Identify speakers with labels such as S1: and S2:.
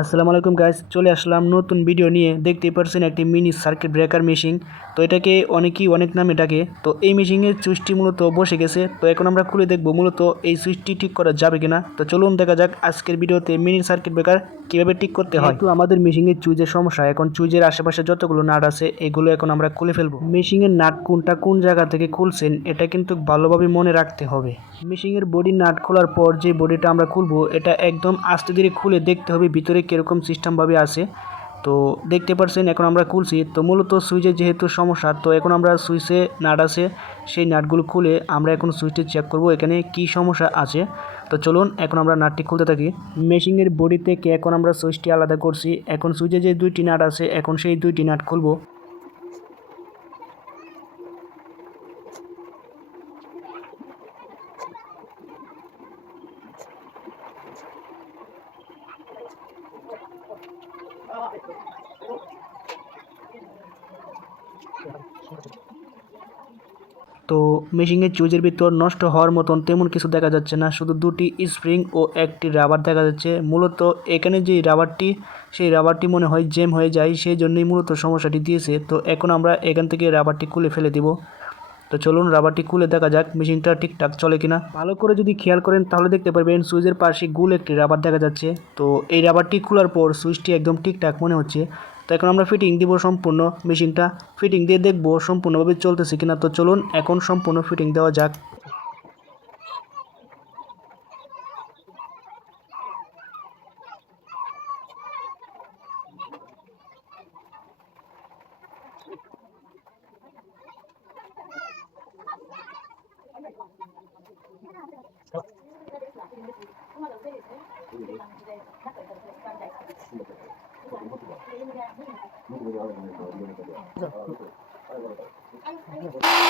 S1: আসসালামু আলাইকুম গাইস চলে আসলাম নতুন ভিডিও নিয়ে। দেখতেই পারছেন একটি মিনি সার্কিট ব্রেকার মেশিন তো এটাকে অনেকেই অনেক নামে ডাকে। তো এই মেশিনের সুইচটি মূলত বসে গেছে। তো এখন আমরা খুলে দেখব মূলত এই সুইচটি ঠিক করা যাবে কিনা। তো চলুন দেখা যাক আজকের ভিডিওতে মিনি সার্কিট ব্রেকার কীভাবে ঠিক করতে হয়। তো আমাদের মেশিনের চুইজের সমস্যা, এখন চুইজের আশেপাশে যতগুলো নাট আছে, এগুলো এখন আমরা খুলে ফেলব। মেশিনের নাট কোনটা কোন জায়গা থেকে খুলছেন, এটা কিন্তু ভালোভাবে মনে রাখতে হবে। মেশিনের বডি নাট খোলার পর যে বডিটা আমরা খুলবো, এটা একদম আস্তে ধীরে খুলে দেখতে হবে, ভিতরে কীরকম সিস্টেমভাবে আছে, তো দেখতে পাচ্ছেন এখন আমরা খুলছি। তো মূলত সুইচের যেহেতু সমস্যা, তো এখন আমরা সুইচে নাট আছে, সেই নাটগুলো খুলে আমরা এখন সুইচটি চেক করব এখানে কি সমস্যা আছে। তো চলুন এখন আমরা নাটটি খুলতে থাকি। মেশিনের বডি থেকে এখন আমরা সুইচটি আলাদা করছি, এখন সুইচে যে দুইটি নাট আছে, এখন সেই দুইটি নাট খুলবো। তো মেশিনের চুজের ভিতর নষ্ট হওয়ার মতন তেমন কিছু দেখা যাচ্ছে না, শুধু দুটি স্প্রিং ও একটি রাবার দেখা যাচ্ছে। মূলত এখানে যে রাবারটি, সেই রাবারটি মনে হয় জ্যাম হয়ে যায়, সেই জন্যই মূলত সমস্যাটি দিয়েছে। তো এখন আমরা এখান থেকে রাবারটি খুলে ফেলে দিব। তো চলুন রাবারটি খুলে দেখা যাক, মেশিনটা ঠিকঠাক চলে কিনা। ভালো করে যদি খেয়াল করেন তাহলে দেখতে পারবেন সুইচের পাশে গুল একটি রাবার দেখা যাচ্ছে। তো এই রাবারটি খোলার পর সুইচটি একদম ঠিকঠাক মনে হচ্ছে। তো এখন আমরা ফিটিং দিব সম্পূর্ণ মেশিনটা। ফিটিং দিয়ে দেখব সম্পূর্ণভাবে চলতেছে কিনা। তো চলুন এখন সম্পূর্ণ ফিটিং দেওয়া যাক। Thank you.